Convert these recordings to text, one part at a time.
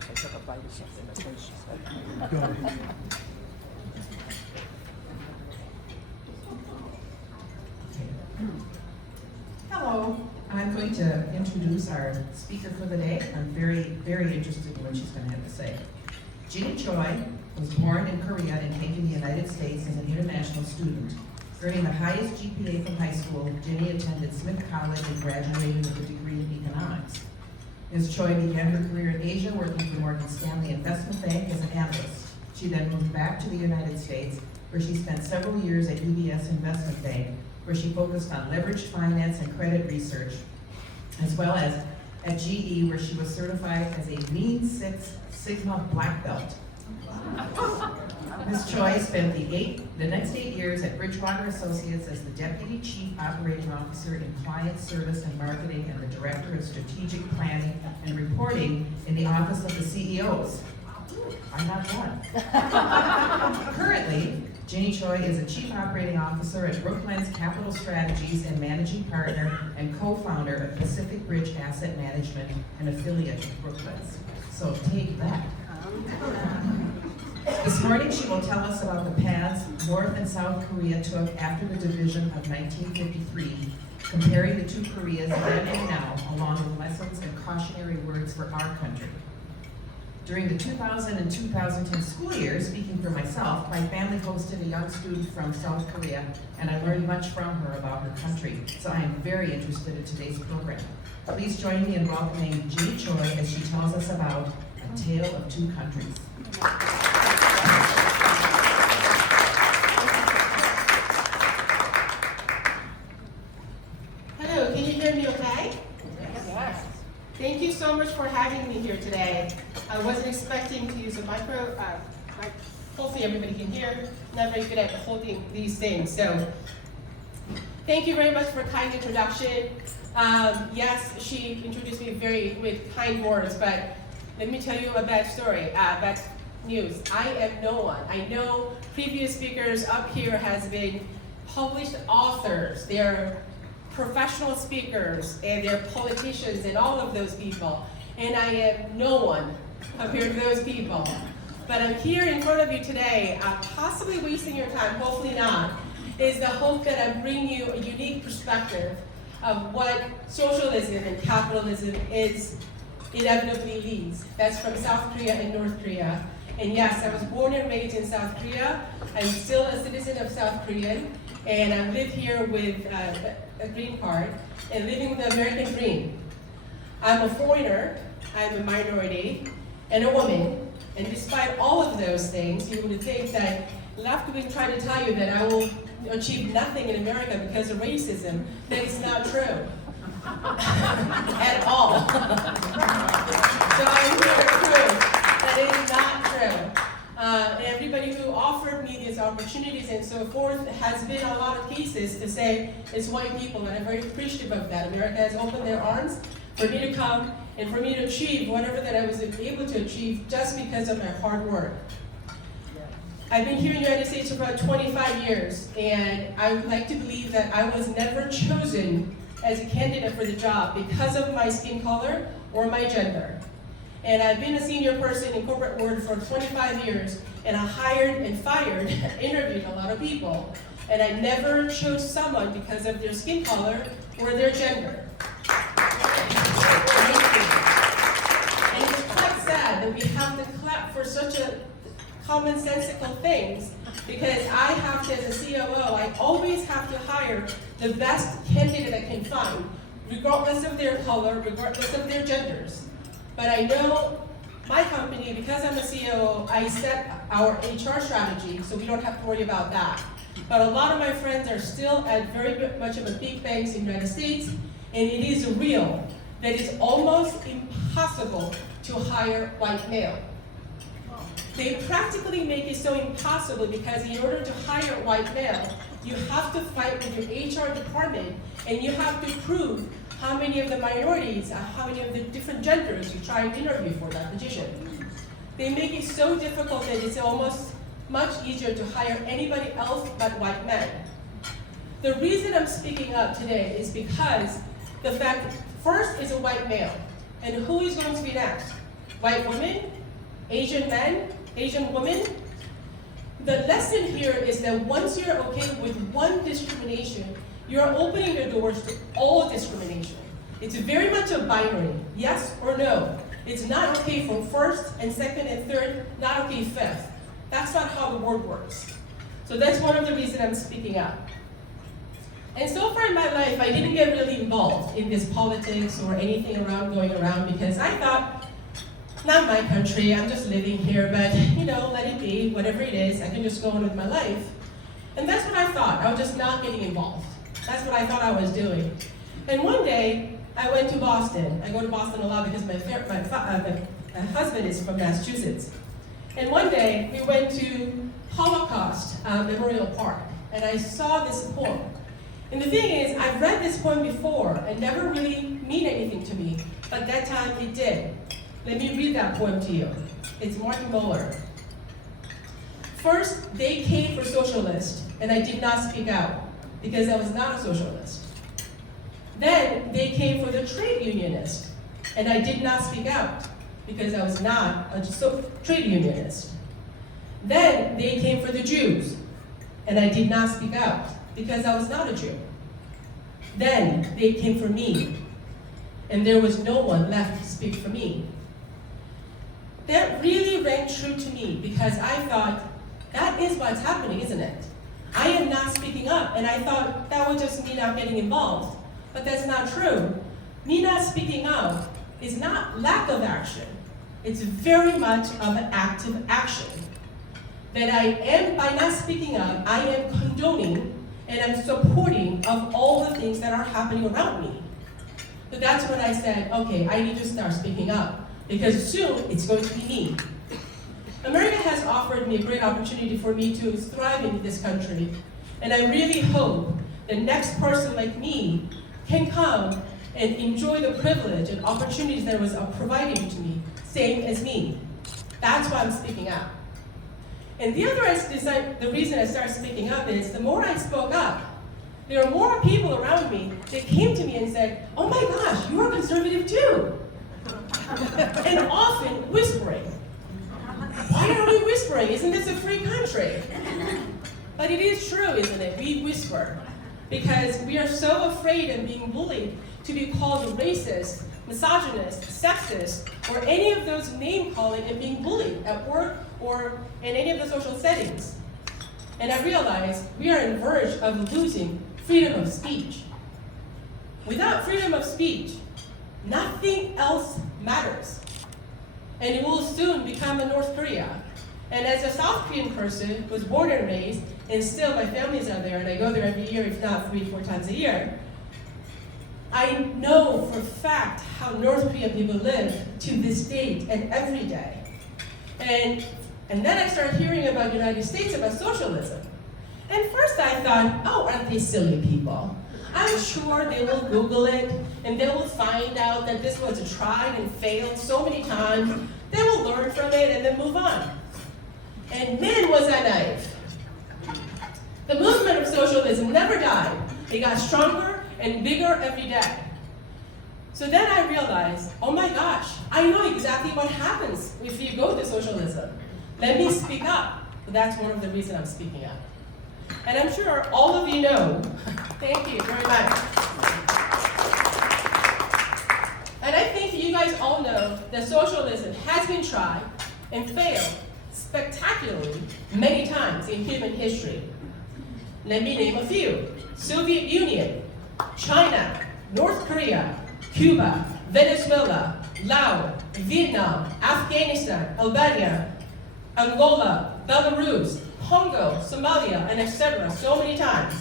course, I took a bite of something that tastes good. Hello, I'm going to introduce our speaker for the day. I'm very, very interested in what she's going to have to say. Jinny Choi was born in Korea and came to the United States as an international student. Earning the highest GPA from high school, Jinny attended Smith College and graduated with a degree in economics. Ms. Choi began her career in Asia, working for Morgan Stanley Investment Bank as an analyst. She then moved back to the United States, where she spent several years at UBS Investment Bank, where she focused on leveraged finance and credit research, as well as at GE, where she was certified as a Lean Six Sigma Black Belt. Ms. Choi spent the next 8 years at Bridgewater Associates as the Deputy Chief Operating Officer in Client Service and Marketing and the Director of Strategic Planning and Reporting in the Office of the CEOs. I'm not one. Currently, Jinny Choi is a Chief Operating Officer at Brooklands Capital Strategies and Managing Partner and co-founder of Pacific Ridge Asset Management, an affiliate of Brooklands. So take that. This morning she will tell us about the paths North and South Korea took after the division of 1953, comparing the two Koreas then and now, along with lessons and cautionary words for our country. During the 2000 and 2010 school year, speaking for myself, my family hosted a young student from South Korea, and I learned much from her about her country, so I am very interested in today's program. Please join me in welcoming Jinny Choi as she tells us about A Tale of Two Countries. Hello, can you hear me okay? Yes. Thank you so much for having me here today. I wasn't expecting to use a hopefully everybody can hear. Not very good at holding these things, so thank you very much for a kind introduction. Yes, she introduced me with kind words, but let me tell you a bad story, bad news. I am no one. I know previous speakers up here has been published authors. They're professional speakers, and they're politicians, and all of those people. And I am no one compared to those people. But I'm here in front of you today, possibly wasting your time, hopefully not, is the hope that I bring you a unique perspective of what socialism and capitalism is inevitably leads. That's from South Korea and North Korea. And yes, I was born and raised in South Korea. I'm still a citizen of South Korea, and I live here with a green card and living the American dream. I'm a foreigner, I'm a minority, and a woman. And despite all of those things, you would think that left would try to tell you that I will achieve nothing in America because of racism. That is not true. At all. So I'm here to prove that it is not true. Everybody who offered me these opportunities and so forth has been a lot of cases to say it's white people, and I'm very appreciative of that. America has opened their arms for me to come and for me to achieve whatever that I was able to achieve just because of my hard work. I've been here in the United States for about 25 years, and I would like to believe that I was never chosen as a candidate for the job because of my skin color or my gender. And I've been a senior person in corporate world for 25 years, and I hired and fired, interviewed a lot of people, and I never chose someone because of their skin color or their gender. And it's quite sad that we have to clap for such a commonsensical things, because I have to, as a COO, I always have to hire the best candidate I can find, regardless of their color, regardless of their genders. But I know my company, because I'm a COO, I set our HR strategy, so we don't have to worry about that. But a lot of my friends are still at very much of a big banks in the United States, and it is real that it's almost impossible to hire white male. They practically make it so impossible because in order to hire a white male, you have to fight with your HR department, and you have to prove how many of the minorities, how many of the different genders you try and interview for that position. They make it so difficult that it's almost much easier to hire anybody else but white men. The reason I'm speaking up today is because the fact, first is a white male, and who is going to be next? white women, Asian men, Asian women. The lesson here is that once you're okay with one discrimination, you're opening the doors to all discrimination. It's very much a binary, yes or no. It's not okay for first and second and third, not okay fifth. That's not how the world works. So that's one of the reasons I'm speaking out. And so far in my life, I didn't get really involved in this politics or anything going around because I thought, not my country, I'm just living here, but let it be, whatever it is, I can just go on with my life. And that's what I thought, I was just not getting involved. That's what I thought I was doing. And one day, I went to Boston. I go to Boston a lot because my husband is from Massachusetts. And one day, we went to Holocaust Memorial Park, and I saw this poem. And the thing is, I've read this poem before, and never really mean anything to me, but that time it did. Let me read that poem to you. It's Martin Muller. First, they came for socialists, and I did not speak out, because I was not a socialist. Then, they came for the trade unionist, and I did not speak out, because I was not a trade unionist. Then, they came for the Jews, and I did not speak out, because I was not a Jew. Then, they came for me, and there was no one left to speak for me. That really rang true to me, because I thought, that is what's happening, isn't it? I am not speaking up, and I thought that was just me not getting involved. But that's not true. Me not speaking up is not lack of action. It's very much of an active action. That I am, by not speaking up, I am condoning and I'm supporting of all the things that are happening around me. So that's when I said, okay, I need to start speaking up, because soon it's going to be me. America has offered me a great opportunity for me to thrive in this country, and I really hope the next person like me can come and enjoy the privilege and opportunities that was provided to me, same as me. That's why I'm speaking out. And the reason I started speaking up is the more I spoke up, there are more people around me that came to me and said, oh my gosh, you are conservative too. And often whispering. Why are we whispering? Isn't this a free country? But it is true, isn't it? We whisper because we are so afraid of being bullied to be called racist, misogynist, sexist, or any of those name calling and being bullied at work or in any of the social settings. And I realized we are on the verge of losing freedom of speech. Without freedom of speech, nothing else matters. And it will soon become a North Korea. And as a South Korean person who was born and raised, and still my families are there, and I go there every year, if not 3-4 times a year, I know for a fact how North Korean people live to this date and every day. And then I started hearing about the United States, about socialism. And first I thought, oh, aren't they silly people? I'm sure they will Google it, and they will find out that this was tried and failed so many times. They will learn from it and then move on. And man, was I naive. The movement of socialism never died. It got stronger and bigger every day. So then I realized, oh my gosh, I know exactly what happens if you go to socialism. Let me speak up. That's one of the reasons I'm speaking up. And I'm sure all of you know. Thank you very much. And I think you guys all know that socialism has been tried and failed spectacularly many times in human history. Let me name a few. Soviet Union, China, North Korea, Cuba, Venezuela, Laos, Vietnam, Afghanistan, Albania, Angola, Belarus, Congo, Somalia, and etc. so many times.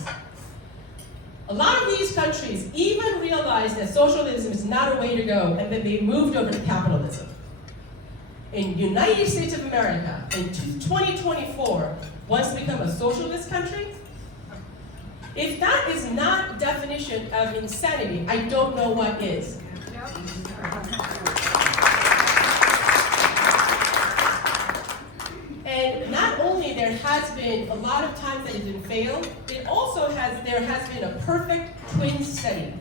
A lot of these countries even realized that socialism is not a way to go, and then they moved over to capitalism. In the United States of America, in 2024, wants to become a socialist country? If that is not definition of insanity, I don't know what is. And not only there has been a lot of times that it has been failed, there has been a perfect twin study.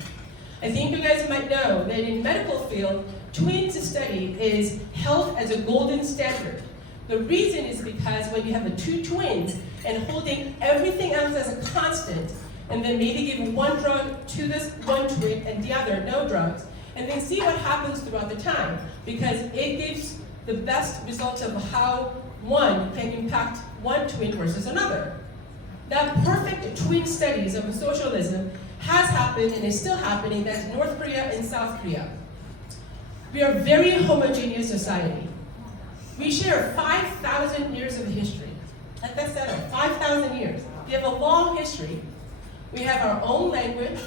I think you guys might know that in medical field, twins study is held as a golden standard. The reason is because when you have the two twins and holding everything else as a constant, and then maybe give one drug to this one twin and the other no drugs, and then see what happens throughout the time, because it gives the best results of how one can impact one twin versus another. Now, perfect twin studies of socialism has happened and is still happening. That's North Korea and South Korea. We are a very homogeneous society. We share 5,000 years of history. Let that settle, 5,000 years. We have a long history. We have our own language.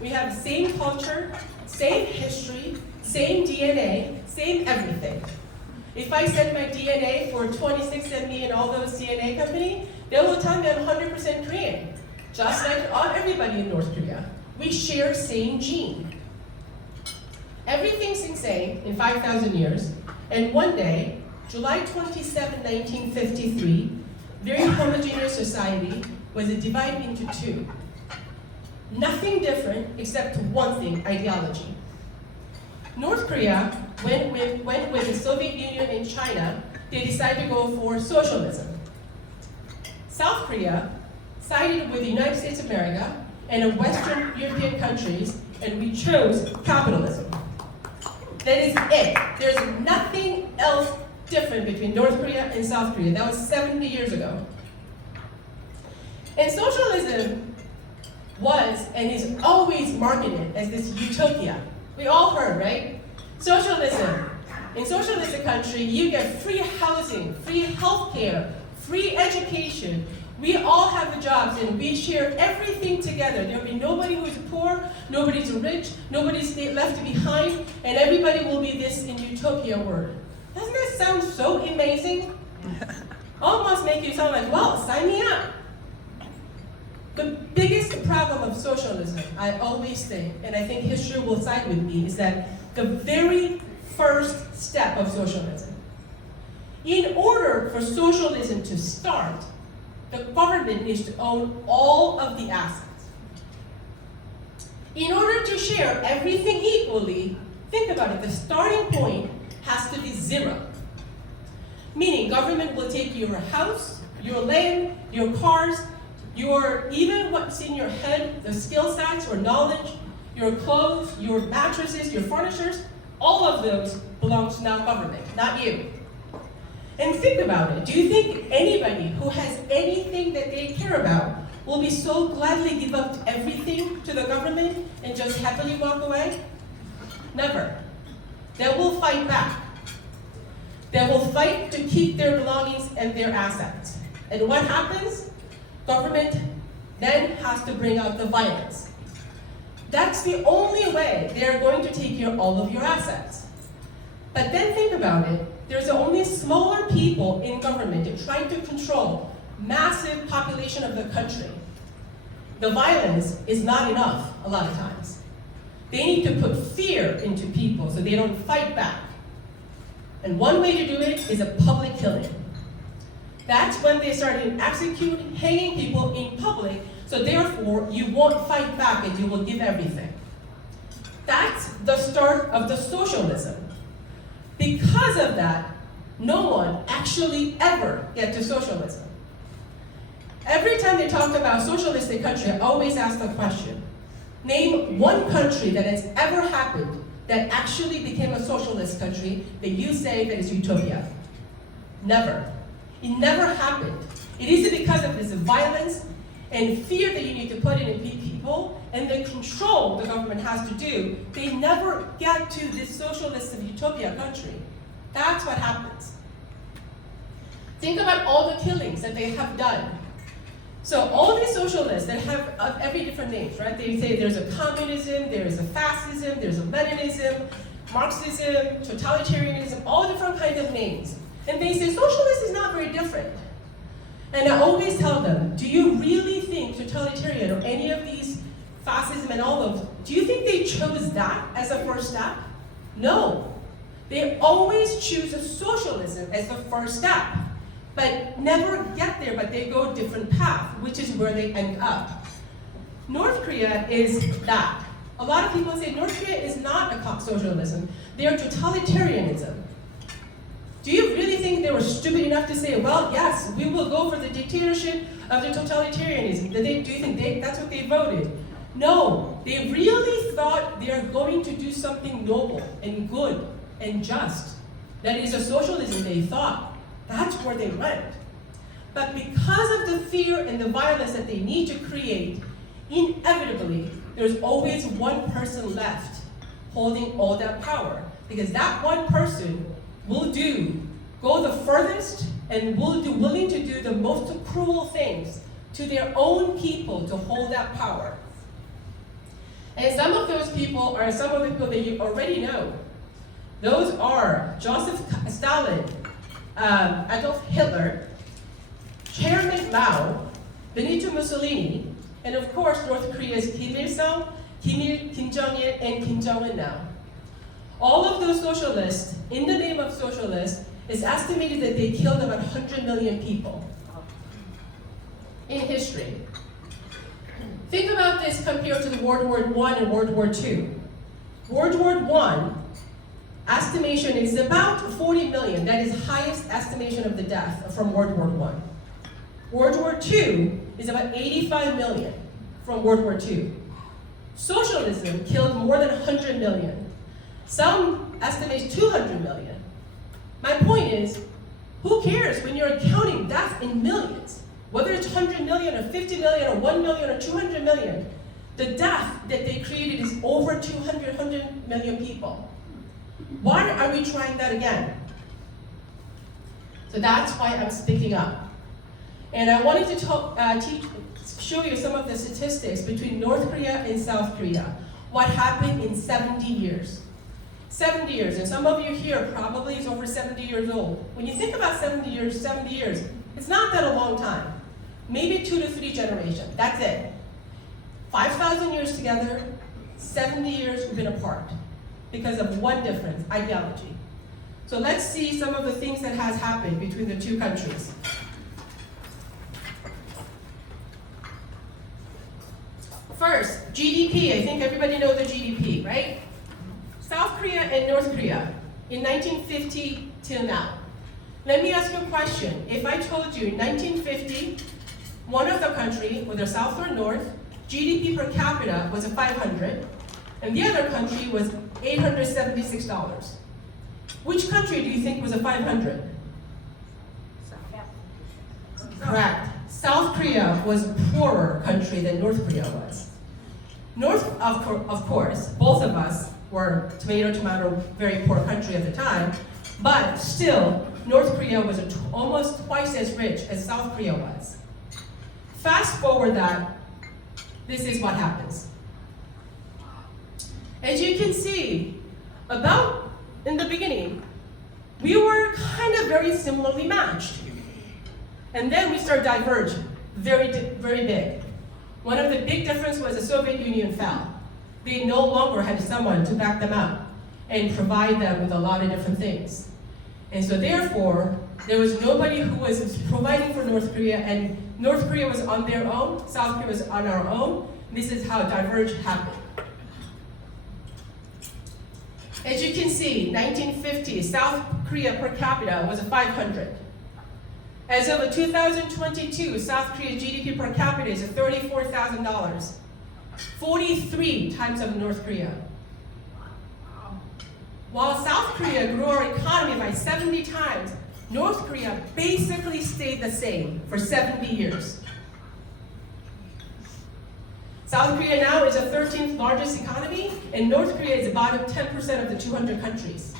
We have the same culture, same history, same DNA, same everything. If I send my DNA for 26andMe and all those DNA companies, they will tell me I'm 100% Korean, just like everybody in North Korea. We share same gene. Everything's the same in 5,000 years, and one day, July 27, 1953, very homogeneous society was divided into two. Nothing different except one thing, ideology. North Korea went with the Soviet Union and China. They decided to go for socialism. South Korea sided with the United States of America and the Western European countries, and we chose capitalism. That is it. There's nothing else different between North Korea and South Korea. That was 70 years ago. And socialism was and is always marketed as this utopia. We all heard, right? Socialism. In socialistic country, you get free housing, free healthcare, free education. We all have the jobs and we share everything together. There will be nobody who is poor, nobody's rich, nobody's left behind, and everybody will be this in utopia world. Doesn't that sound so amazing? Almost make you sound like, well, sign me up. The biggest problem of socialism, I always think, and I think history will side with me, is that the very first step of socialism. In order for socialism to start, the government needs to own all of the assets. In order to share everything equally, think about it, the starting point has to be zero. Meaning government will take your house, your land, your cars, even what's in your head, the skill sets or knowledge, your clothes, your mattresses, your furnitures, all of those belong to now government, not you. And think about it. Do you think anybody who has anything that they care about will be so gladly give up everything to the government and just happily walk away? Never. They will fight back. They will fight to keep their belongings and their assets. And what happens? Government then has to bring out the violence. That's the only way they're going to take all of your assets. But then think about it. There's only smaller people in government trying to control massive population of the country. The violence is not enough a lot of times. They need to put fear into people so they don't fight back. And one way to do it is a public killing. That's when they started executing, hanging people in public, so therefore you won't fight back and you will give everything. That's the start of the socialism. Because of that, no one actually ever get to socialism. Every time they talk about socialistic country, I always ask the question, name one country that has ever happened that actually became a socialist country that you say that is utopia. Never. It never happened. It is because of this violence and fear that you need to put in people and the control the government has to do. They never get to this socialist utopia country. That's what happens. Think about all the killings that they have done. So all these socialists that have every different names, right? They say there's a communism, there is a fascism, there's a Leninism, Marxism, totalitarianism, all different kinds of names. And they say socialist is not very different. And I always tell them, do you really think totalitarian or any of these fascism and all of them, do you think they chose that as a first step? No. They always choose a socialism as the first step, but never get there, but they go a different path, which is where they end up. North Korea is that. A lot of people say North Korea is not a socialism, they are totalitarianism. Do you really think they were stupid enough to say, well, yes, we will go for the dictatorship of the totalitarianism? Do you think that's what they voted? No, they really thought they are going to do something noble and good and just. That is a socialism, they thought. That's where they went. But because of the fear and the violence that they need to create, inevitably, there's always one person left holding all that power. Because that one person will go the furthest and willing to do the most cruel things to their own people to hold that power. And some of those people are some of the people that you already know. Those are Joseph Stalin, Adolf Hitler, Chairman Mao, Benito Mussolini, and of course North Korea's Kim Il-sung, Kim Jong-il, and Kim Jong-un now. All of those socialists, in the name of socialists, it's estimated that they killed about 100 million people in history. Think about this compared to the World War I and World War II. World War I, estimation is about 40 million. That is highest estimation of the death from World War I. World War II is about 85 million from World War II. Socialism killed more than 100 million. Some estimate 200 million. My point is, who cares when you're counting death in millions? Whether it's 100 million or 50 million or 1 million or 200 million, the death that they created is over 100 million people. Why are we trying that again? So that's why I'm speaking up. And I wanted to show you some of the statistics between North Korea and South Korea. What happened in 70 years. 70 years, and some of you here probably is over 70 years old. When you think about 70 years, it's not that a long time. Maybe 2 to 3 generations, that's it. 5,000 years together, 70 years we've been apart because of one difference, ideology. So let's see some of the things that has happened between the two countries. First, GDP, I think everybody knows the GDP, right? South Korea and North Korea in 1950 till now. Let me ask you a question. If I told you in 1950, one of the country, whether South or North, GDP per capita was 500, and the other country was $876. Which country do you think was 500? Correct. South Korea was a poorer country than North Korea was. North, of course, both of us were tomato, very poor country at the time, but still, North Korea was almost twice as rich as South Korea was. Fast forward that, this is what happens. As you can see, about in the beginning, we were kind of very similarly matched. And then we start diverging, very big. One of the big differences was the Soviet Union fell. They no longer had someone to back them up and provide them with a lot of different things. And so therefore, there was nobody who was providing for North Korea, and North Korea was on their own, South Korea was on our own. This is how diverge happened. As you can see, 1950, South Korea per capita was 500. As of 2022, South Korea's GDP per capita is $34,000. 43 times of North Korea. While South Korea grew our economy by 70 times, North Korea basically stayed the same for 70 years. South Korea now is the 13th largest economy, and North Korea is about 10% of the 200 countries.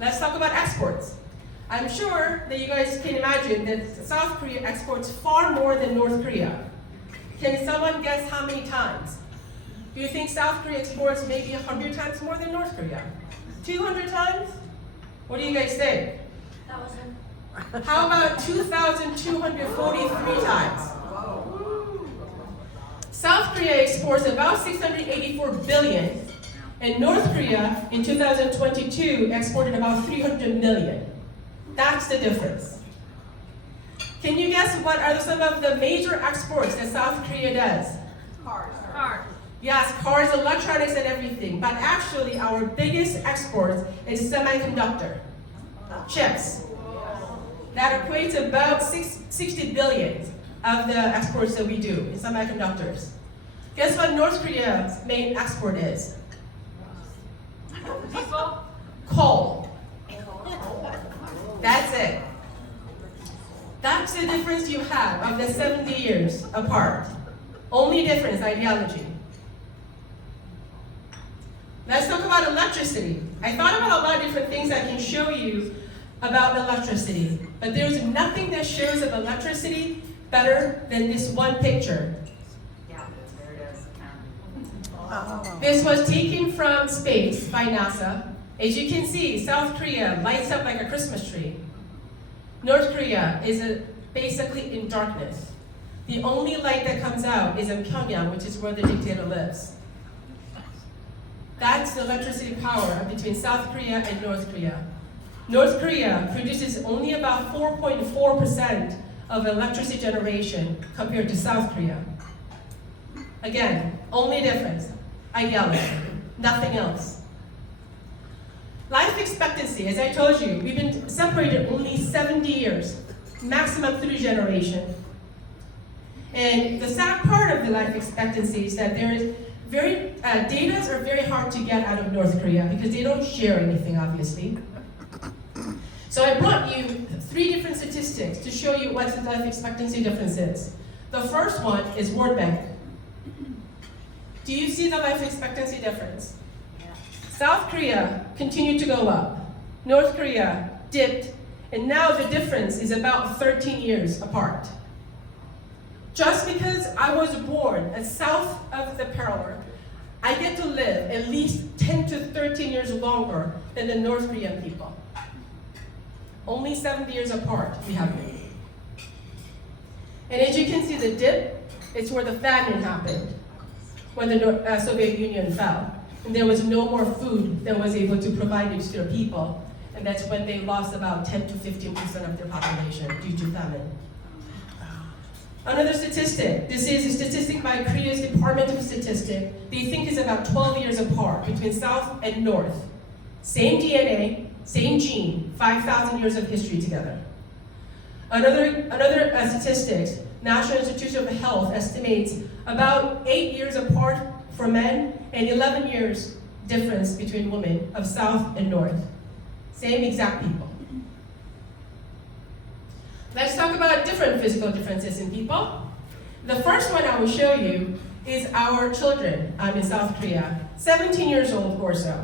Let's talk about exports. I'm sure that you guys can imagine that South Korea exports far more than North Korea. Can someone guess how many times? Do you think South Korea exports maybe 100 times more than North Korea? 200 times? What do you guys think? 1,000. How about 2,243 times? South Korea exports about 684 billion, and North Korea in 2022 exported about 300 million. That's the difference. Can you guess what are some of the major exports that South Korea does? Cars. Yes, cars, electronics, and everything, but actually our biggest export is semiconductor chips. That equates to about 60 billion of the exports that we do in semiconductors. Guess what North Korea's main export is? Coal. That's it. That's the difference you have of the 70 years apart. Only difference, ideology. Let's talk about electricity. I thought about a lot of different things I can show you about electricity, but there's nothing that shows of electricity better than this one picture. Yeah, there it is. This was taken from space by NASA. As you can see, South Korea lights up like a Christmas tree. North Korea is basically in darkness. The only light that comes out is in Pyongyang, which is where the dictator lives. That's the electricity power between South Korea and North Korea. North Korea produces only about 4.4% of electricity generation compared to South Korea. Again, only difference, ideology, nothing else. Life expectancy, as I told you, we've been separated only 70 years, maximum 3 generations. And the sad part of the life expectancy is that there is data are very hard to get out of North Korea because they don't share anything, obviously. So I brought you 3 different statistics to show you what the life expectancy difference is. The first one is World Bank. Do you see the life expectancy difference? South Korea continued to go up. North Korea dipped, and now the difference is about 13 years apart. Just because I was born south of the parallel, I get to live at least 10 to 13 years longer than the North Korean people. Only 70 years apart, we have been. And as you can see, the dip, it's where the famine happened, when the Soviet Union fell. And there was no more food that was able to provide it to their people. And that's when they lost about 10 to 15% of their population due to famine. Another statistic, this is a statistic by Korea's Department of Statistics. They think it's about 12 years apart between South and North. Same DNA, same gene, 5,000 years of history together. Another statistics, National Institute of Health estimates about 8 years apart for men and 11 years difference between women of South and North. Same exact people. Let's talk about different physical differences in people. The first one I will show you is our children in South Korea, 17 years old or so.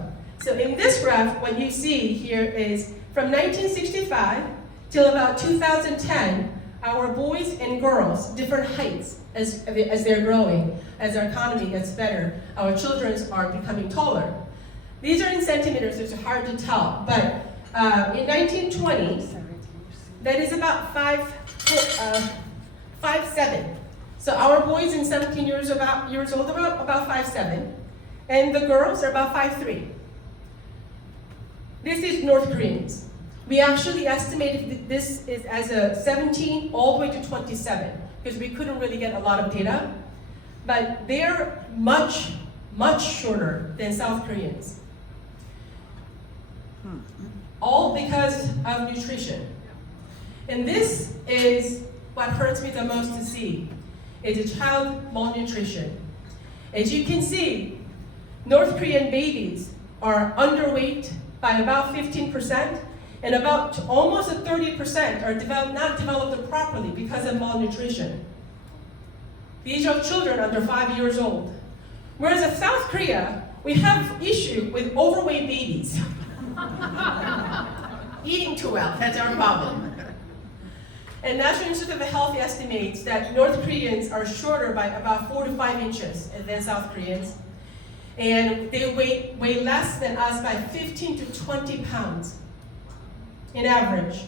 So in this graph, what you see here is from 1965 till about 2010, our boys and girls, different heights as they're growing, as our economy gets better, our children are becoming taller. These are in centimeters, so it's hard to tell, but in 1920s, that is about 5'7". So our boys in 17 years old are about 5'7", and the girls are about 5'3". This is North Koreans. We actually estimated this is as a 17 all the way to 27 because we couldn't really get a lot of data, but they're much, much shorter than South Koreans. All because of nutrition. And this is what hurts me the most to see, is a child malnutrition. As you can see, North Korean babies are underweight by about 15%, and about almost 30% are not developed properly because of malnutrition. These are children under 5 years old. Whereas in South Korea, we have issue with overweight babies. Eating too well, that's our problem. And National Institute of Health estimates that North Koreans are shorter by about 4 to 5 inches than South Koreans. And they weigh less than us by 15 to 20 pounds in average.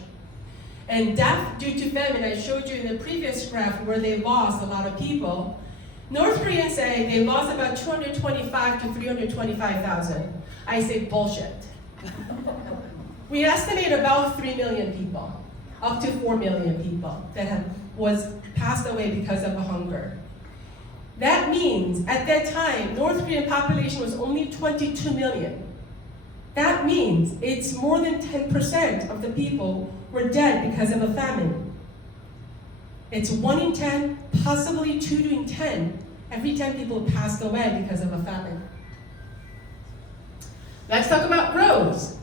And death due to famine, I showed you in the previous graph where they lost a lot of people. North Koreans say they lost about 225 to 325,000. I say bullshit. We estimate about 3 million people, up to 4 million people that was passed away because of hunger. That means at that time, North Korean population was only 22 million. That means it's more than 10% of the people were dead because of a famine. It's 1 in 10, possibly 2 in 10, every 10 people passed away because of a famine. Let's talk about roads.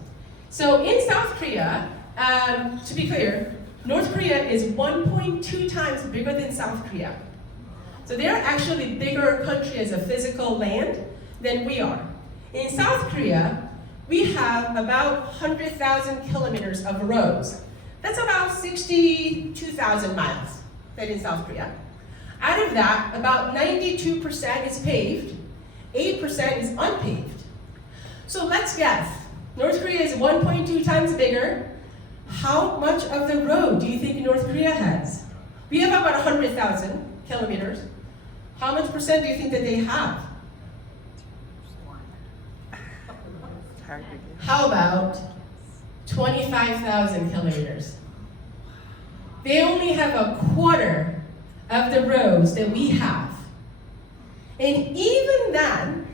So in South Korea, to be clear, North Korea is 1.2 times bigger than South Korea. So they're actually bigger country as a physical land than we are. In South Korea, we have about 100,000 kilometers of roads. That's about 62,000 miles, that in South Korea. Out of that, about 92% is paved, 8% is unpaved. So let's guess. North Korea is 1.2 times bigger. How much of the road do you think North Korea has? We have about 100,000 kilometers. How much percent do you think that they have? How about 25,000 kilometers? They only have a quarter of the roads that we have. And even then,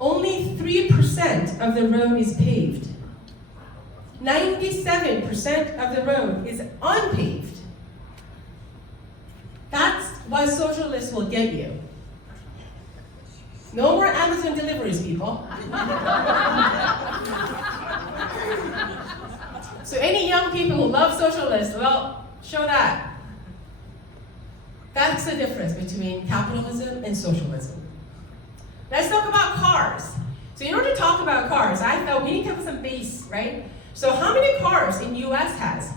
only 3% of the road is paved. 97% of the road is unpaved. That's what socialists will get you. No more Amazon deliveries, people. So any young people who love socialists, well, show that. That's the difference between capitalism and socialism. Let's talk about cars. So in order to talk about cars, I thought we need to have some base, right? So how many cars in US has?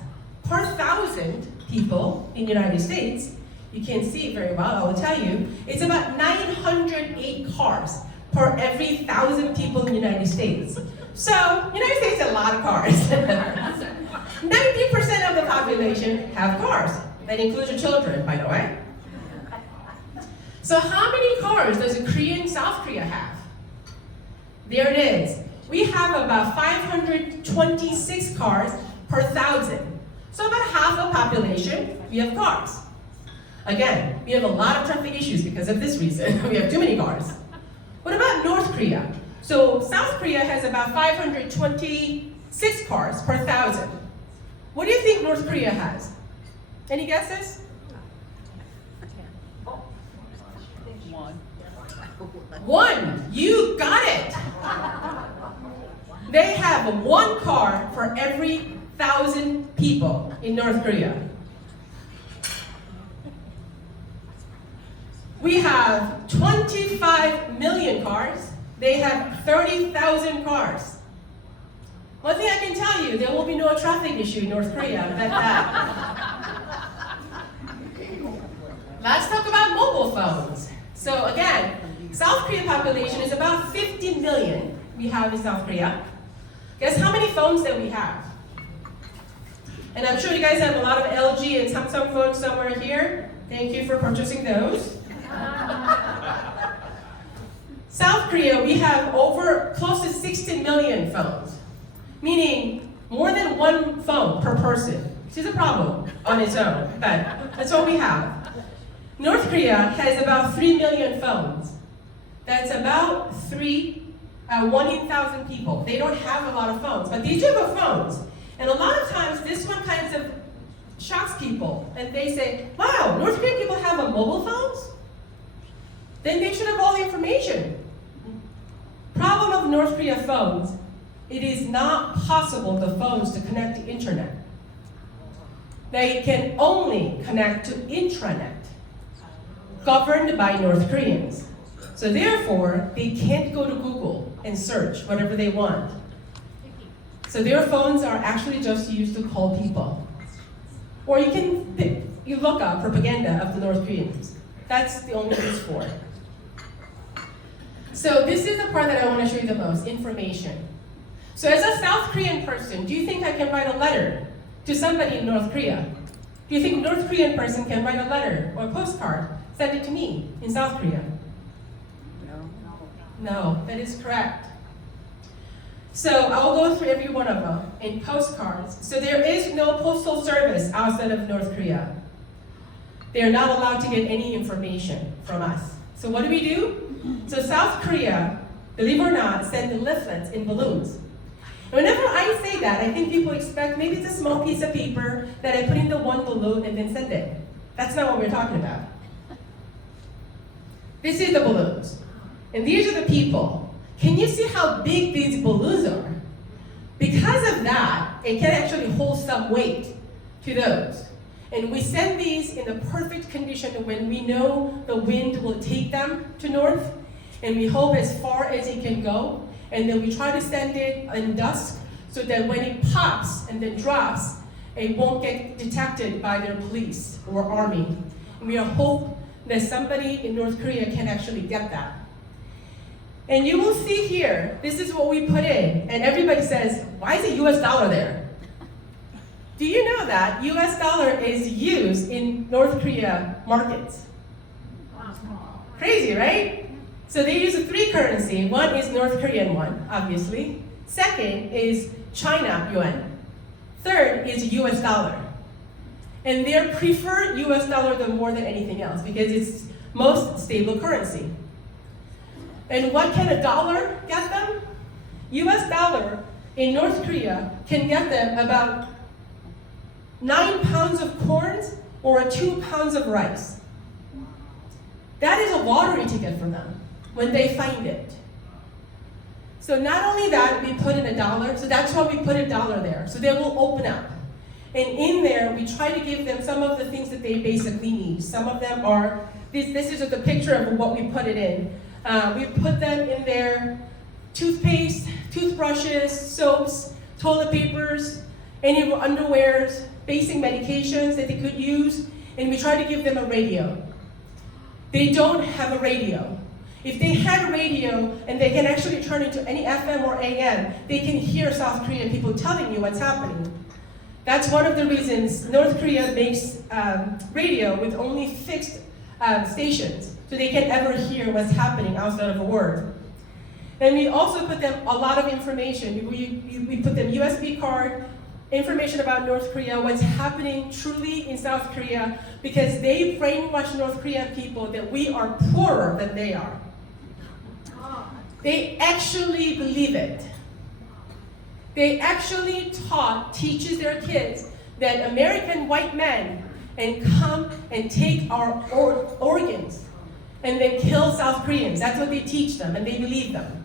Per 1,000 people in the United States, you can't see it very well, I will tell you, it's about 908 cars per every 1,000 people in the United States. So, United States has a lot of cars. 90% of the population have cars. That includes your children, by the way. So how many cars does Korea South Korea have? There it is. We have about 526 cars per 1,000. So about half the population, we have cars. Again, we have a lot of traffic issues because of this reason. We have too many cars. What about North Korea? So South Korea has about 526 cars per 1,000. What do you think North Korea has? Any guesses? One. You got it. They have 1 car for every 1,000 people in North Korea. We have 25 million cars. They have 30,000 cars. One thing I can tell you, there will be no traffic issue in North Korea. I bet that. Let's talk about mobile phones. So again, South Korean population is about 50 million we have in South Korea. Guess how many phones that we have? And I'm sure you guys have a lot of LG and Samsung phones somewhere here. Thank you for purchasing those. South Korea, we have over close to 60 million phones, meaning more than 1 phone per person, which is a problem on its own, but that's all we have. North Korea has about 3 million phones. That's about 1 in 1,000 people. They don't have a lot of phones, but they do have phones. And a lot of times, this one kind of shocks people, and they say, wow, North Korean people have mobile phones? Then they should have all the information. Problem of North Korea phones, it is not possible the phones to connect to internet. They can only connect to intranet, governed by North Koreans. So therefore, they can't go to Google and search whatever they want. So their phones are actually just used to call people. Or you look up propaganda of the North Koreans. That's the only use for it. So this is the part that I want to show you the most, information. So as a South Korean person, do you think I can write a letter to somebody in North Korea? Do you think a North Korean person can write a letter or a postcard, send it to me in South Korea? No, that is correct. So I'll go through every one of them in postcards. So there is no postal service outside of North Korea. They are not allowed to get any information from us. So what do? So South Korea, believe it or not, send the leaflets in balloons. And whenever I say that, I think people expect maybe it's a small piece of paper that I put in the one balloon and then send it. That's not what we're talking about. This is the balloons. And these are the people. Can you see how big these balloons are? Because of that, it can actually hold some weight to those. And we send these in the perfect condition when we know the wind will take them to north, and we hope as far as it can go, and then we try to send it in dusk so that when it pops and then drops, it won't get detected by their police or army. And we hope that somebody in North Korea can actually get that. And you will see here, this is what we put in, and everybody says, why is the US dollar there? Do you know that US dollar is used in North Korea markets? Crazy, right? So they use a three currency. One is North Korean one, obviously. Second is China yuan. Third is US dollar. And they prefer US dollar more than anything else because it's most stable currency. And what can a dollar get them? US dollar in North Korea can get them about 9 pounds of corn or 2 pounds of rice. That is a lottery ticket for them when they find it. So not only that, we put in a dollar, so that's why we put a dollar there, so they will open up. And in there, we try to give them some of the things that they basically need. Some of them are, this is the picture of what we put it in. We put them in their toothpaste, toothbrushes, soaps, toilet papers, any underwears, basic medications that they could use, and we try to give them a radio. They don't have a radio. If they had a radio and they can actually turn it to any FM or AM, they can hear South Korean people telling you what's happening. That's one of the reasons North Korea makes radio with only fixed stations, so they can ever hear what's happening outside of a word. And we also put them a lot of information. We put them USB card, information about North Korea, what's happening truly in South Korea, because they brainwash North Korean people that we are poorer than they are. They actually believe it. They actually teaches their kids that American white men and come and take our organs and then kill South Koreans. That's what they teach them, and they believe them.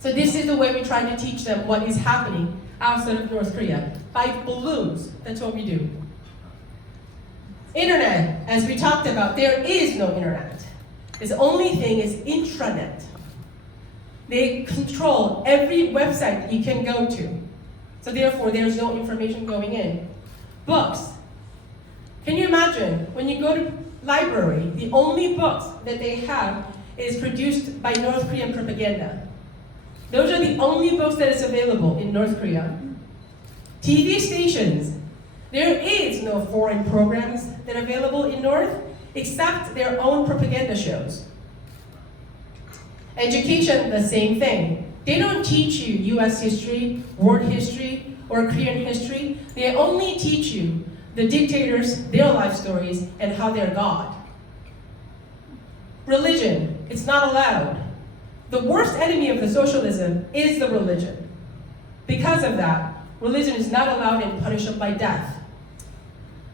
So this is the way we try to teach them what is happening outside of North Korea. By balloons, that's what we do. Internet, as we talked about, there is no internet. The only thing is intranet. They control every website you can go to. So therefore, there's no information going in. Books. Can you imagine, when you go to library, the only books that they have is produced by North Korean propaganda. Those are the only books that is available in North Korea. TV stations. There is no foreign programs that are available in North, except their own propaganda shows. Education, the same thing. They don't teach you US history, world history, or Korean history. They only teach you the dictators, their life stories, and how they're God. Religion, it's not allowed. The worst enemy of the socialism is the religion. Because of that, religion is not allowed and punishable by death.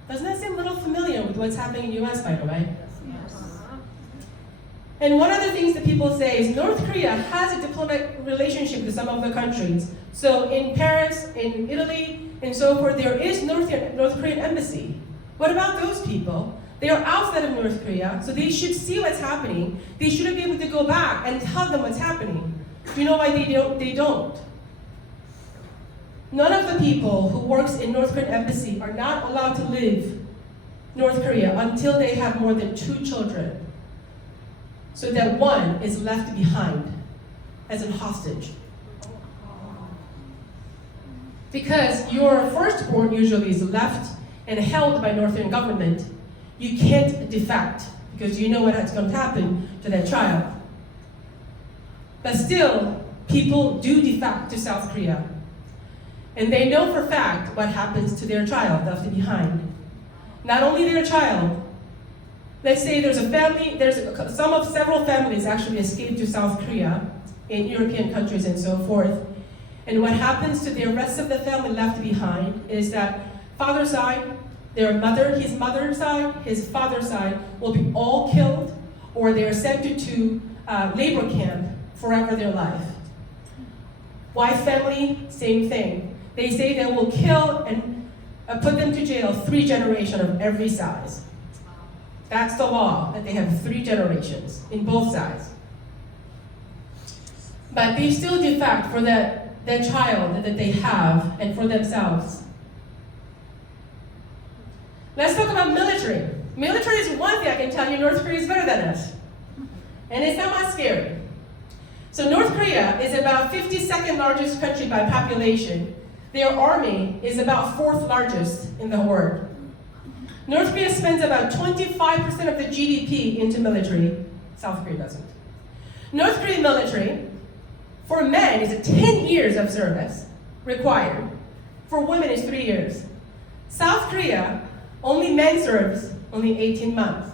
Doesn't that seem a little familiar with what's happening in the US, by the way? And one of the things that people say is North Korea has a diplomatic relationship with some of the countries. So in Paris, in Italy, and so forth, there is North Korean embassy. What about those people? They are outside of North Korea, so they should see what's happening. They shouldn't be able to go back and tell them what's happening. Do you know why they don't? None of the people who works in North Korean embassy are not allowed to leave North Korea until they have more than 2 children, so that one is left behind as a hostage. Because your firstborn usually is left and held by North Korean government, you can't defect because you know what's going to happen to that child. But still, people do defect to South Korea. And they know for a fact what happens to their child left behind. Not only their child, let's say there's a family, several families actually escaped to South Korea in European countries and so forth. And what happens to the rest of the family left behind is that father's side, his mother's side, his father's side will be all killed, or they are sent to labor camp forever their life. Wife family, same thing. They say they will kill and put them to jail 3 generations of every size. That's the law, that they have 3 generations in both sides. But they still defect for that child that they have and for themselves. Let's talk about military. Military is one thing I can tell you, North Korea is better than us. And it's not much scary. So North Korea is about 52nd largest country by population. Their army is about 4th largest in the world. North Korea spends about 25% of the GDP into military. South Korea doesn't. North Korean military, for men, is 10 years of service required. For women, it's 3 years. South Korea, only men serves only 18 months.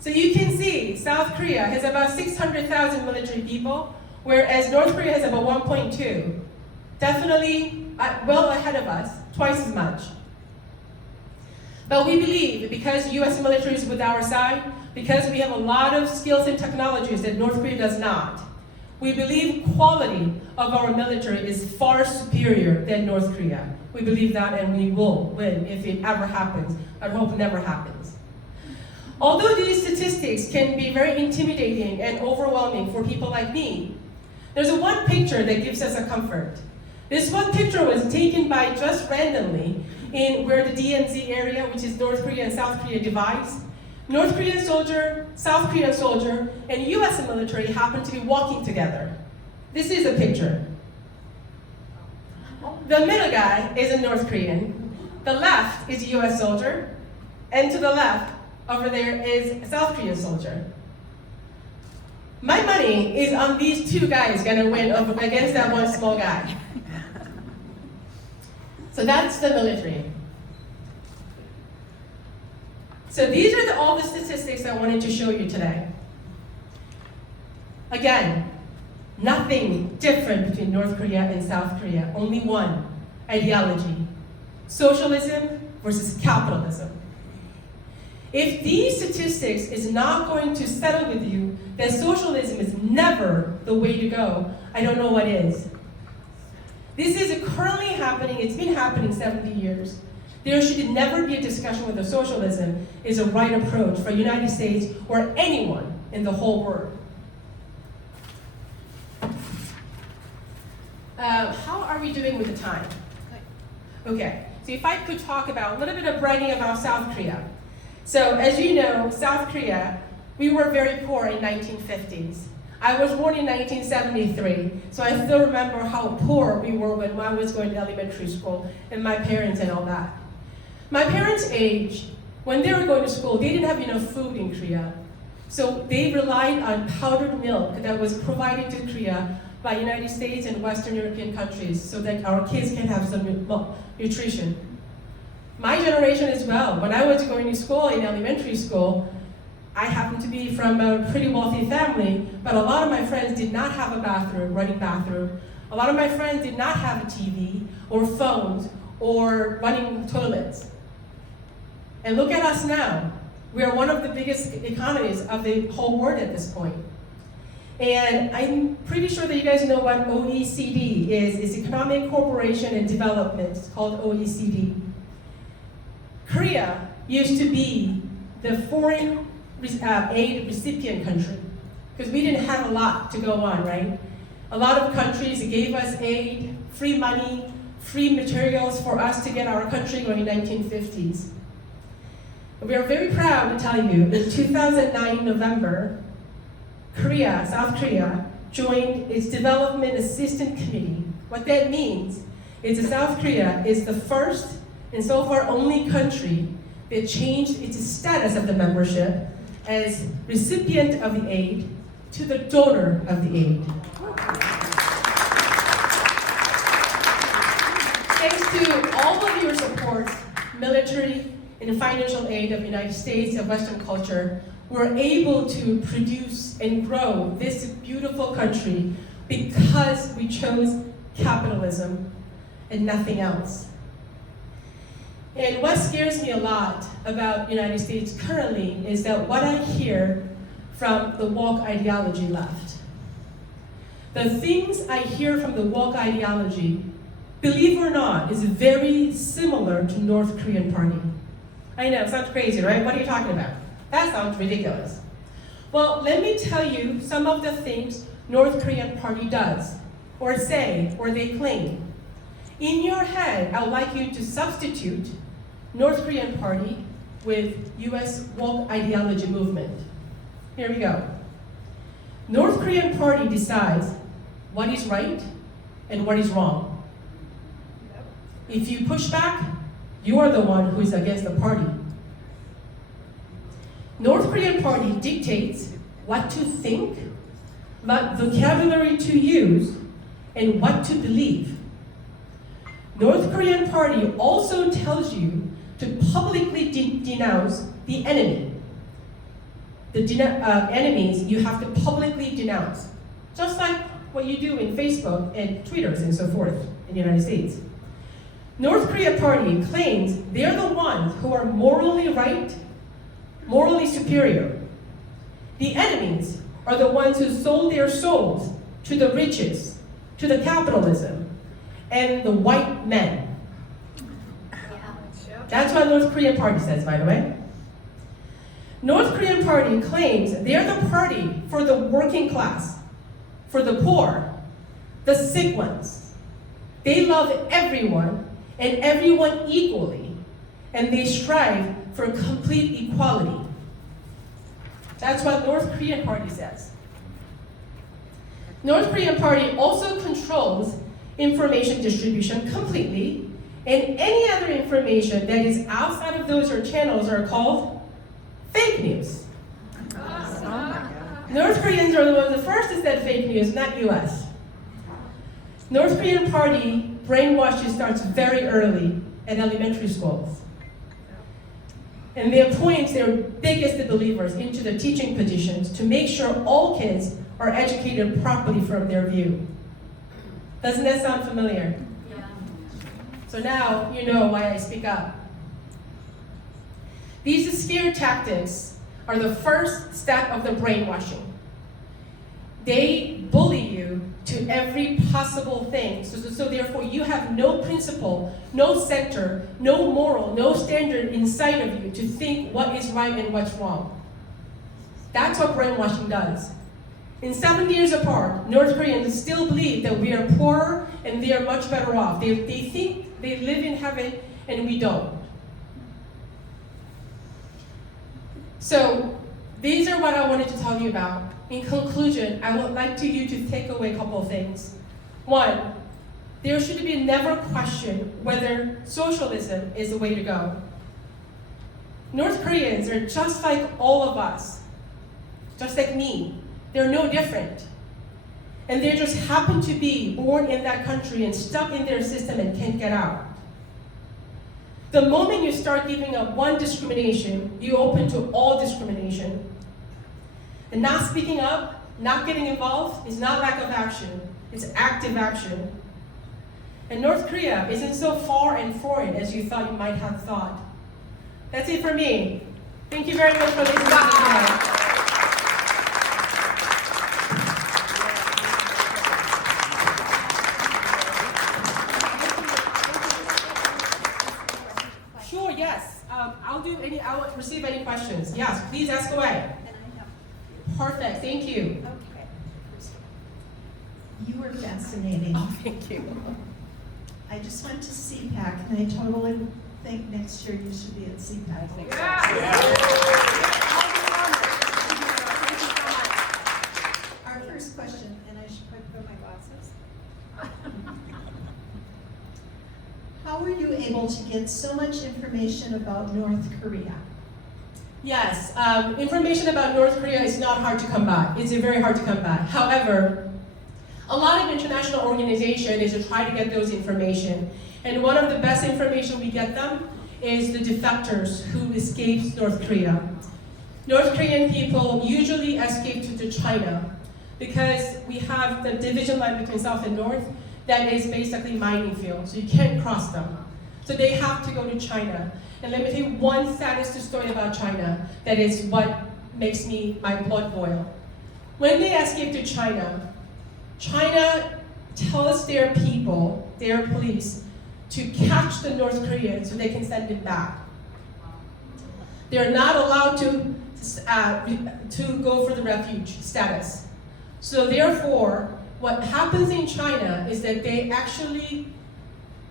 So you can see South Korea has about 600,000 military people, whereas North Korea has about 1.2. Definitely well ahead of us, twice as much. But we believe because US military is with our side, because we have a lot of skills and technologies that North Korea does not, we believe quality of our military is far superior than North Korea. We believe that, and we will win if it ever happens. I hope it never happens. Although these statistics can be very intimidating and overwhelming for people like me, there's one picture that gives us a comfort. This one picture was taken by just randomly in where the DMZ area, which is North Korea and South Korea, divides. North Korean soldier, South Korean soldier, and US military happen to be walking together. This is a picture. The middle guy is a North Korean. The left is a US soldier. And to the left, over there, is a South Korean soldier. My money is on these 2 guys gonna win against that one small guy. So that's the military. So these are all the statistics I wanted to show you today. Again, nothing different between North Korea and South Korea, only one ideology: socialism versus capitalism. If these statistics is not going to settle with you, that socialism is never the way to go, I don't know what is. This is currently happening, it's been happening 70 years. There should never be a discussion whether socialism is a right approach for the United States or anyone in the whole world. How are we doing with the time? Okay, so if I could talk about a little bit of bragging about South Korea. So as you know, South Korea, we were very poor in 1950s. I was born in 1973, so I still remember how poor we were when I was going to elementary school, and my parents and all that. My parents' age, when they were going to school, they didn't have enough food in Korea. So they relied on powdered milk that was provided to Korea by United States and Western European countries so that our kids can have some nutrition. My generation as well, when I was going to school in elementary school, I happened to be from a pretty wealthy family, but a lot of my friends did not have a bathroom, running bathroom. A lot of my friends did not have a TV or phones or running toilets. And look at us now. We are one of the biggest economies of the whole world at this point. And I'm pretty sure that you guys know what OECD is. It's Economic Cooperation and Development. It's called OECD. Korea used to be the foreign aid recipient country because we didn't have a lot to go on, right? A lot of countries gave us aid, free money, free materials for us to get our country going in the 1950s. We are very proud to tell you in 2009 November, Korea, South Korea, joined its Development Assistance Committee. What that means is that South Korea is the first and so far only country that changed its status of the membership as recipient of the aid to the donor of the aid. Thanks to all of your support, military, and financial aid of the United States and Western culture, we're able to produce and grow this beautiful country because we chose capitalism and nothing else. And what scares me a lot about the United States currently is that what I hear from the woke ideology left. The things I hear from the woke ideology, believe it or not, is very similar to North Korean party. I know, it sounds crazy, right? What are you talking about? That sounds ridiculous. Well, let me tell you some of the things North Korean party does, or say, or they claim. In your head, I would like you to substitute North Korean party with US woke ideology movement. Here we go. North Korean party decides what is right and what is wrong. If you push back, you are the one who is against the party. North Korean party dictates what to think, what vocabulary to use, and what to believe. North Korean party also tells you to publicly denounce the enemy. The enemies you have to publicly denounce, just like what you do in Facebook and Twitters and so forth in the United States. North Korea party claims they're the ones who are morally right, morally superior. The enemies are the ones who sold their souls to the riches, to the capitalism, and the white men. That's what North Korean party says, by the way. North Korean party claims they're the party for the working class, for the poor, the sick ones. They love everyone and everyone equally, and they strive for complete equality. That's what North Korean party says. North Korean party also controls information distribution completely, and any other information that is outside of those or channels are called fake news. North Koreans are the first to say fake news, not US. North Korean party brainwashing starts very early at elementary schools. And they appoint their biggest believers into the teaching positions to make sure all kids are educated properly from their view. Doesn't that sound familiar? Yeah. So now you know why I speak up. These scare tactics are the first step of the brainwashing. They bully you to every possible thing. So therefore you have no principle, no center, no moral, no standard inside of you to think what is right and what's wrong. That's what brainwashing does. In 70 years apart, North Koreans still believe that we are poorer and they are much better off. They think they live in heaven and we don't. So these are what I wanted to tell you about. In conclusion, I would like you to take away a couple of things. One, there should be never question whether socialism is the way to go. North Koreans are just like all of us, just like me. They're no different. And they just happen to be born in that country and stuck in their system and can't get out. The moment you start giving up one discrimination, you open to all discrimination. And not speaking up, not getting involved, is not lack of action, it's active action. And North Korea isn't so far and foreign as you thought you might have thought. That's it for me. Thank you very much for listening to me today. Sure, yes. I'll receive any questions. Yes, please ask away. Perfect, thank you. Okay. You were fascinating. Oh, thank you. I just went to CPAC, and I totally think next year you should be at CPAC. Our first question, and I should probably put my glasses. How were you able to get so much information about North Korea? Yes, information about North Korea is not hard to come by. It's very hard to come by. However, a lot of international organizations is to try to get those information. And one of the best information we get them is the defectors who escaped North Korea. North Korean people usually escape to China because we have the division line between South and North that is basically mining fields, so you can't cross them. So they have to go to China. And let me tell you one saddest story about China that is what makes my blood boil. When they escape to China, China tells their people, their police, to catch the North Koreans so they can send them back. They're not allowed to go for the refuge status. So therefore, what happens in China is that they actually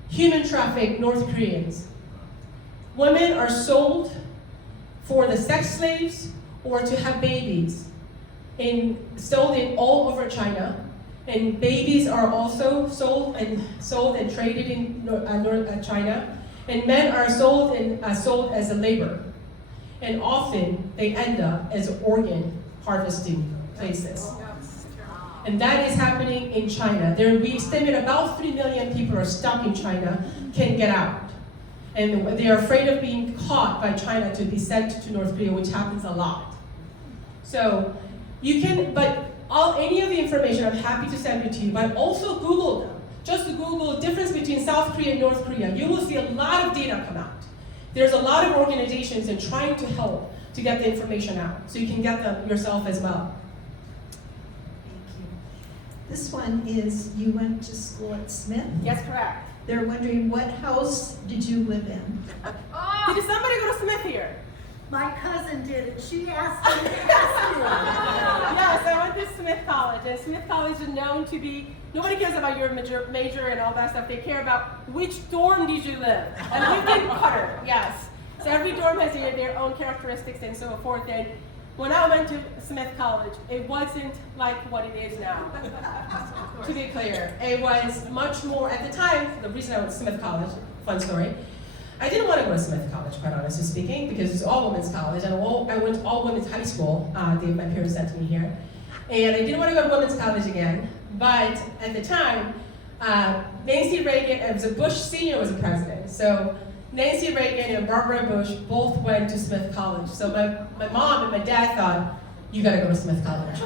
human traffic North Koreans. Women are sold for the sex slaves or to have babies, sold in all over China. And babies are also sold and traded in China. And men are sold as a labor. And often they end up as organ harvesting places. And that is happening in China. We estimate about 3 million people are stuck in China, can get out. And they are afraid of being caught by China to be sent to North Korea, which happens a lot. So you can, any of the information, I'm happy to send it to you, but also Google them. Just Google difference between South Korea and North Korea. You will see a lot of data come out. There's a lot of organizations in trying to help to get the information out, so you can get them yourself as well. Thank you. This one is, you went to school at Smith? Yes, correct. They're wondering, what house did you live in? Did somebody go to Smith here? My cousin did it. She asked me to ask you. Yes, I went to Smith College, and Smith College is known to be, nobody cares about your major and all that stuff. They care about which dorm did you live. And we did Cutter, yes. So every dorm has their own characteristics and so forth. And when I went to Smith College, it wasn't like what it is now. To be clear, it was much more, at the time, the reason I went to Smith College, fun story, I didn't want to go to Smith College, quite honestly speaking, because it's all women's college, and I went to all women's high school. My parents sent me here. And I didn't want to go to women's college again, but at the time, Nancy Reagan, it was Bush Sr. was the president. So Nancy Reagan and Barbara Bush both went to Smith College. So my mom and my dad thought, you gotta go to Smith College.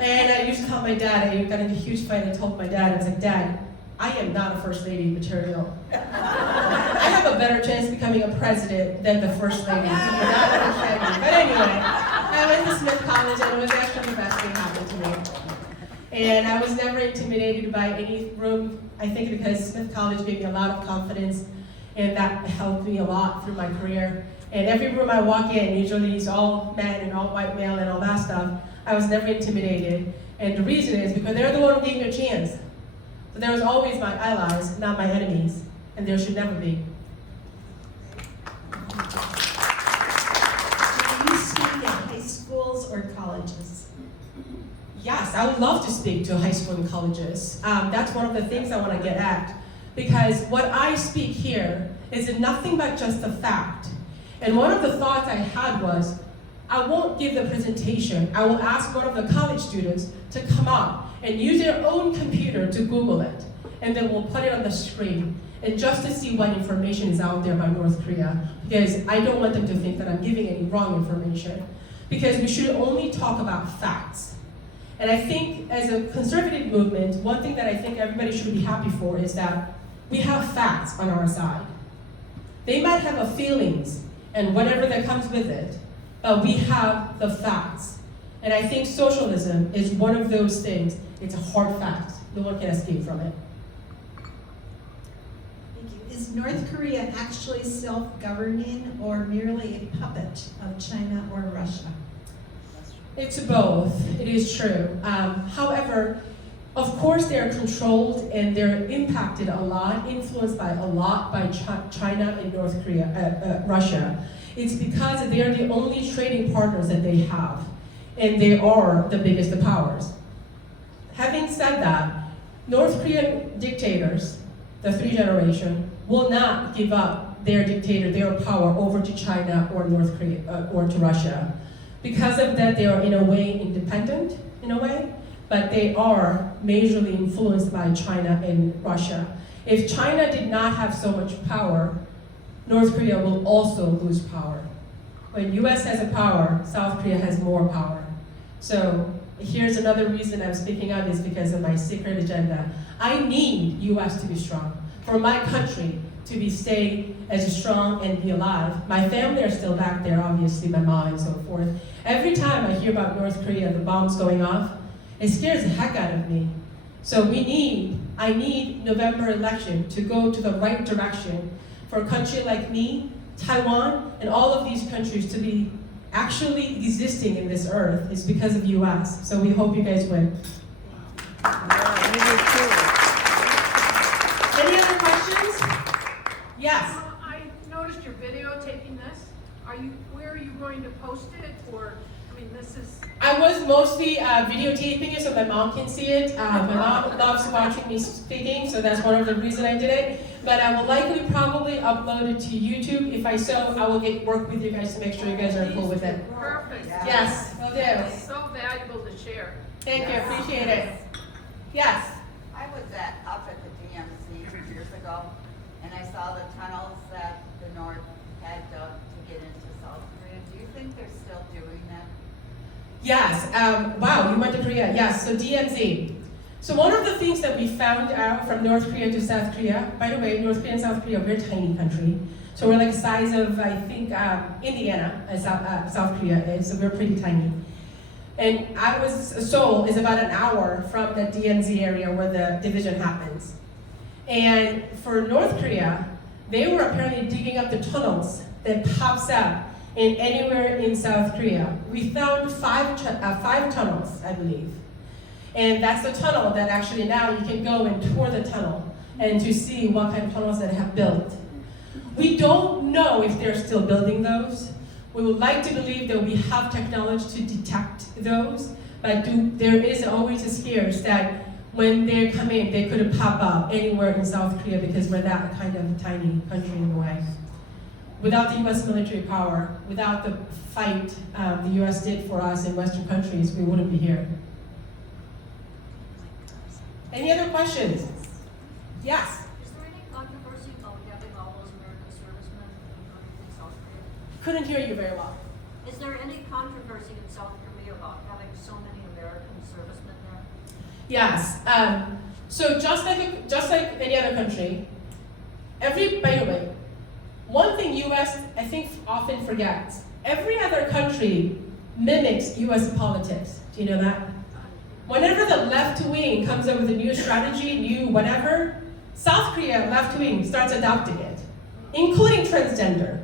And I used to tell my dad, I got into a huge fight, and I told my dad, I was like, Dad, I am not a first lady material. I have a better chance of becoming a president than the first lady. So you're not understand me. But anyway, I went to Smith College, and it was actually the best thing that happened to me. And I was never intimidated by any room, I think because Smith College gave me a lot of confidence, and that helped me a lot through my career. And every room I walk in, usually it's all men and all white male and all that stuff, I was never intimidated. And the reason is because they're the one who gave me a chance. So there was always my allies, not my enemies, and there should never be. Do you speak at high schools or colleges? Yes, I would love to speak to high school and colleges. That's one of the things I want to get at. Because what I speak here is nothing but just a fact. And one of the thoughts I had was, I won't give the presentation. I will ask one of the college students to come up and use their own computer to Google it. And then we'll put it on the screen. And just to see what information is out there by North Korea. Because I don't want them to think that I'm giving any wrong information. Because we should only talk about facts. And I think as a conservative movement, one thing that I think everybody should be happy for is that we have facts on our side. They might have a feelings and whatever that comes with it, but we have the facts. And I think socialism is one of those things. It's a hard fact. No one can escape from it. Thank you. Is North Korea actually self-governing or merely a puppet of China or Russia? It's both. It is true. However, of course they're controlled and they're impacted a lot, influenced by a lot by China and North Korea, Russia. It's because they are the only trading partners that they have, and they are the biggest of powers. Having said that, North Korean dictators, the three generation, will not give up their power over to China or North Korea or to Russia. Because of that, they are in a way independent, in a way, but they are majorly influenced by China and Russia. If China did not have so much power, North Korea will also lose power. When US has a power, South Korea has more power. So here's another reason I'm speaking out is because of my secret agenda. I need US to be strong. For my country to be stay as strong and be alive. My family are still back there, obviously, my mom and so forth. Every time I hear about North Korea, the bombs going off, it scares the heck out of me. So I need November election to go to the right direction for a country like me, Taiwan, and all of these countries to be actually existing in this earth is because of US. So we hope you guys win. Any other questions? Yes. I noticed your videotaping this. Where are you going to post it? Or, I mean, this is. I was mostly videotaping it so my mom can see it. My mom loves watching me speaking, so that's one of the reasons I did it. But I will likely probably upload it to YouTube. If I so, I will work with you guys to make sure you guys are cool with it. Perfect. Yes, will do. It's so valuable to share. Thank you, appreciate it. Yes. I was up at the DMC years ago, and I saw the tunnels that the North had dug to get into South Korea. Do you think they're still doing that? Yes, wow, you went to Korea. Yes, so DMZ. So one of the things that we found out from North Korea to South Korea, by the way, North Korea and South Korea, we're a tiny country. So we're like the size of, I think, Indiana, as South Korea is, so we're pretty tiny. And Seoul is about an hour from the DMZ area where the division happens. And for North Korea, they were apparently digging up the tunnels that pops up in anywhere in South Korea. We found five tunnels, I believe. And that's the tunnel that actually now you can go and tour the tunnel and to see what kind of tunnels that have built. We don't know if they're still building those. We would like to believe that we have technology to detect those, but there is always a scare that when they come in, they could pop up anywhere in South Korea because we're that kind of tiny country in a way. Without the US military power, without the fight the US did for us in Western countries, we wouldn't be here. Any other questions? Yes? Is there any controversy about having all those American servicemen in South Korea? Couldn't hear you very well. Is there any controversy in South Korea about having so many American servicemen there? Yes. So just like any other country, by the way, one thing US I think often forgets, every other country mimics US politics. Do you know that? Whenever the left wing comes up with a new strategy, new whatever, South Korea left wing starts adopting it, including transgender.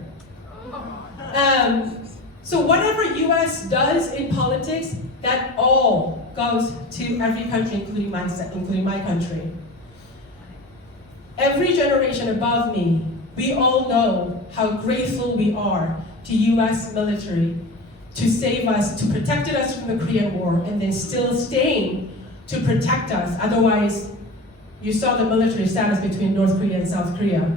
So whatever US does in politics, that all goes to every country, including my country. Every generation above me, we all know how grateful we are to US military to save us, to protect us from the Korean War, and then still staying to protect us. Otherwise, you saw the military status between North Korea and South Korea.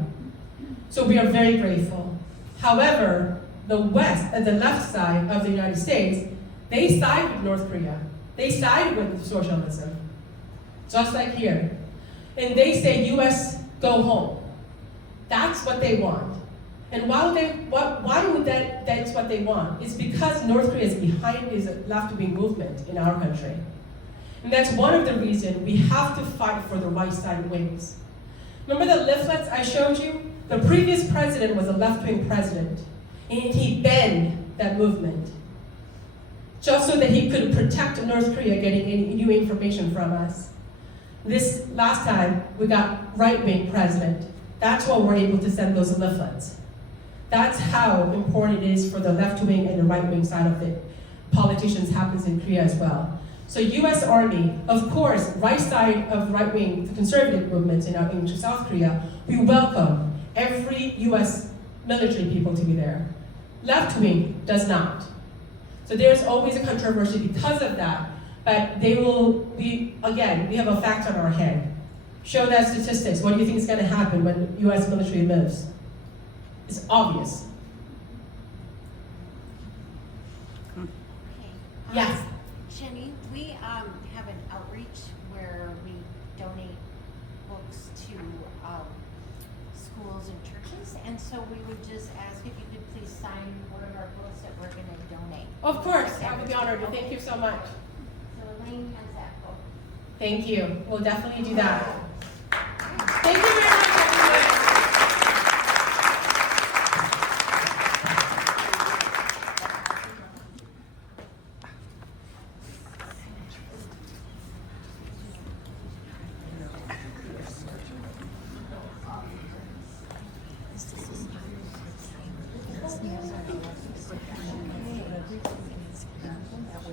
So we are very grateful. However, the left side of the United States, they side with North Korea. They side with socialism, just like here. And they say, US, go home. That's what they want. And why would that's what they want? It's because North Korea is behind this left-wing movement in our country. And that's one of the reasons we have to fight for the right side wings. Remember the leaflets I showed you? The previous president was a left-wing president, and he banned that movement just so that he could protect North Korea getting any new information from us. This last time, we got right-wing president. That's why we're able to send those leaflets. That's how important it is for the left wing and the right wing side of the politicians happens in Korea as well. So US Army, of course, right side of right wing, the conservative movements in South Korea, we welcome every US military people to be there. Left wing does not. So there's always a controversy because of that, but we have a fact on our head. Show that statistics. What do you think is going to happen when US military moves? It's obvious. Okay. Yes. Jenny, we have an outreach so we would just ask if you could please sign one of our books that we're gonna donate. Of course, I would be honored. Thank you so much. So Elaine has that book. Thank you. We'll definitely do that. Thank you very much, everyone.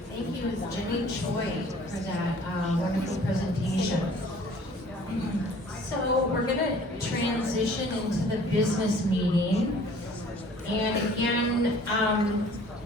Thank you, Jinny Choi, for that wonderful presentation. So we're going to transition into the business meeting. And again,